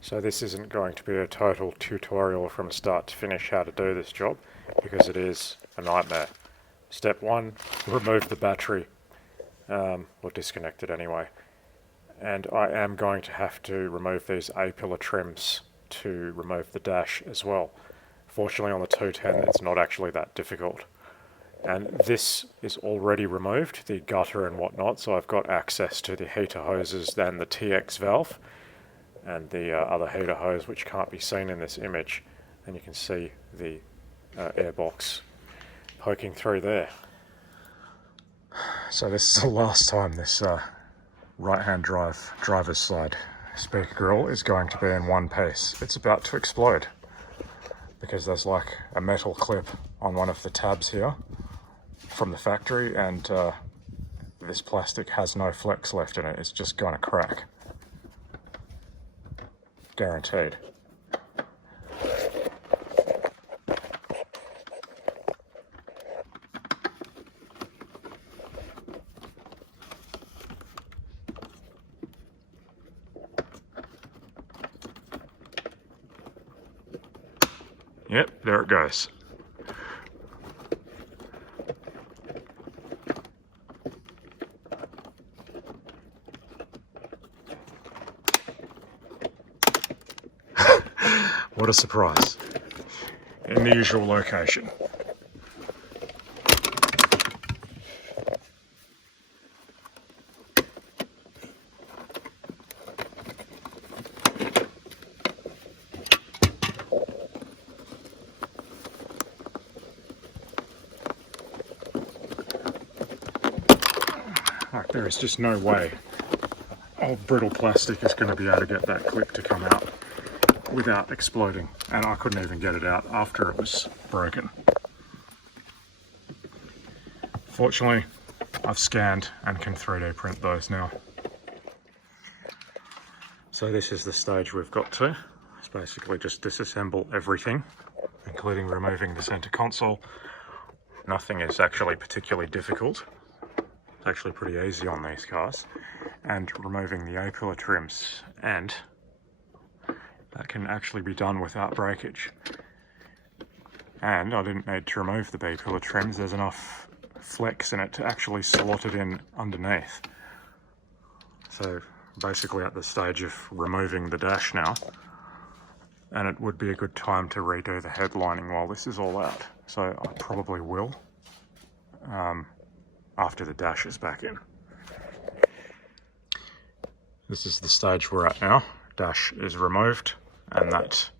So this isn't going to be a total tutorial from start to finish how to do this job, because it is a nightmare. Step 1, remove the battery, or disconnect it anyway. And I am going to have to remove these A-pillar trims to remove the dash as well. Fortunately on the 210 it's not actually that difficult. And this is already removed, the gutter and whatnot, so I've got access to the heater hoses and the TX valve and the other heater hose, which can't be seen in this image, and you can see the air box poking through there. So this is the last time this right-hand driver's side speaker grill is going to be in one piece. It's about to explode because there's like a metal clip on one of the tabs here from the factory, and this plastic has no flex left in it. It's just going to crack. Guaranteed. Yep, there it goes. What a surprise. In the usual location. Like, there is just no way old brittle plastic is going to be able to get that clip to come out without exploding, and I couldn't even get it out after it was broken. Fortunately, I've scanned and can 3D print those now. So this is the stage we've got to. It's basically just disassemble everything, including removing the center console. Nothing is actually particularly difficult. It's actually pretty easy on these cars. And removing the A-pillar trims, and that can actually be done without breakage. And I didn't need to remove the B-pillar trims, there's enough flex in it to actually slot it in underneath. So basically at the stage of removing the dash now, and it would be a good time to redo the headlining while this is all out. So I probably will, after the dash is back in. This is the stage we're at now. Dash is removed, and that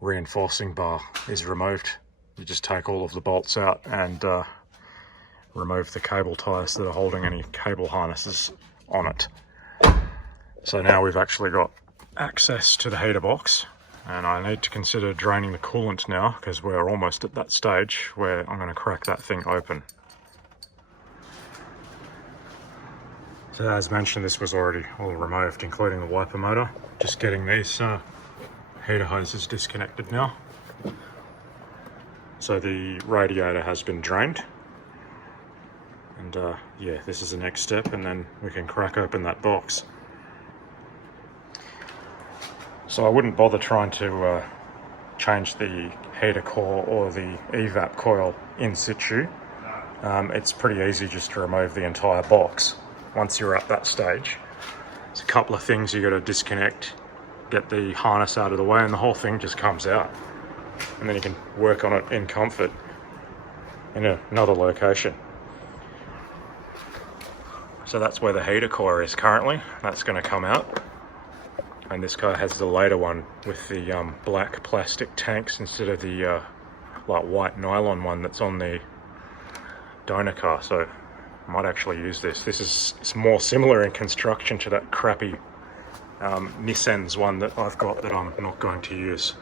reinforcing bar is removed. You just take all of the bolts out and remove the cable ties that are holding any cable harnesses on it. So now we've actually got access to the heater box, and I need to consider draining the coolant now, because we're almost at that stage where I'm going to crack that thing open. So as mentioned, this was already all removed, including the wiper motor. Just getting these heater hoses disconnected now. So the radiator has been drained. And yeah, this is the next step, and then we can crack open that box. So I wouldn't bother trying to change the heater core or the evap coil in situ. It's pretty easy just to remove the entire box once you're at that stage. There's a couple of things you got to disconnect, get the harness out of the way, and the whole thing just comes out. And then you can work on it in comfort in another location. So that's where the heater core is currently. That's going to come out. And this car has the later one with the black plastic tanks instead of the like white nylon one that's on the donor car. So I might actually use this. It's more similar in construction to that crappy Nissan's one that I've got that I'm not going to use.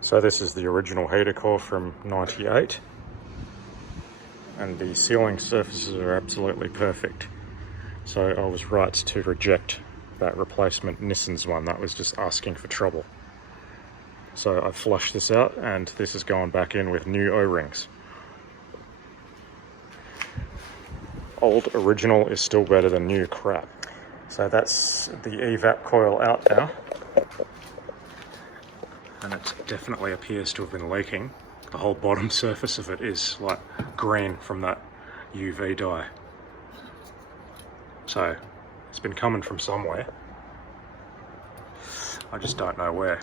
So this is the original heater core from '98, and the sealing surfaces are absolutely perfect. So I was right to reject that replacement Nissan's one. That was just asking for trouble. So I've flushed this out, and this is going back in with new O-rings. old original is still better than new crap. So that's the evap coil out now. And it definitely appears to have been leaking. The whole bottom surface of it is like green from that UV dye. So it's been coming from somewhere. I just don't know where.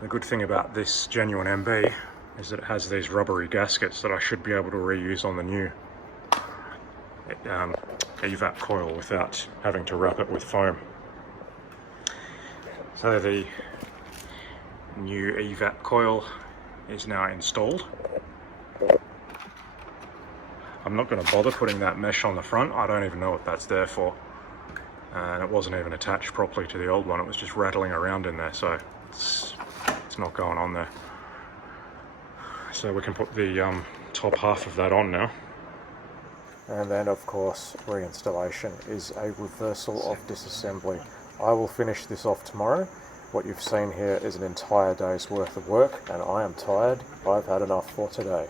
The good thing about this genuine MB is that it has these rubbery gaskets that I should be able to reuse on the new evap coil without having to wrap it with foam. So the new evap coil is now installed. I'm not going to bother putting that mesh on the front. I don't even know what that's there for. And it wasn't even attached properly to the old one. It was just rattling around in there, so it's not going on there. So we can put the top half of that on now. And then of course reinstallation is a reversal of disassembly. I will finish this off tomorrow. What you've seen here is an entire day's worth of work, and I am tired. I've had enough for today.